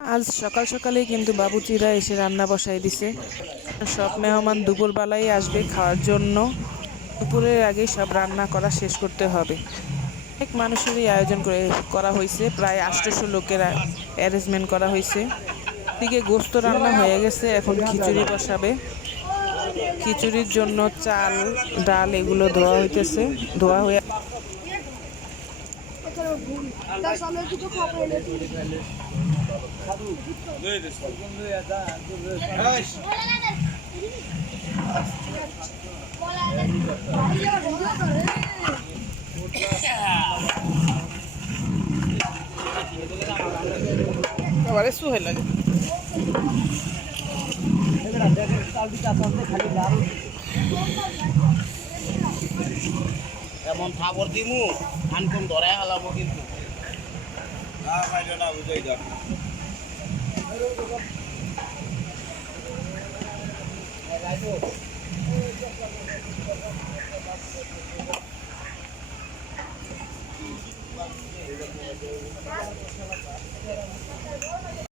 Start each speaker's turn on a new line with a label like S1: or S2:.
S1: আজ সকাল সকালেই কিন্তু বাবুচিরা এসে রান্না বসাই দিছে। সব মেহমান দুপুরবেলায় আসবে খাওয়ার জন্য। দুপুরের আগেই সব রান্না করা শেষ করতে হবে। অনেক মানুষেরই আয়োজন করে করা হয়েছে। প্রায় আটশোশো লোকের অ্যারেঞ্জমেন্ট করা হয়েছে। দিকে গোস্ত রান্না হয়ে গেছে, এখন খিচুড়ি বসাবে। খিচুড়ির জন্য চাল, ডাল এগুলো ধোয়া হইতেছে। ধোয়া হয়ে
S2: তার সামনে কিছু খাব এনে
S1: আবার একটু হয়ে লাগে
S3: এমন খাবার দিমু আন কোন ধরে হালাবো কিন্তু।
S4: না ভাই না বুঝাই দাও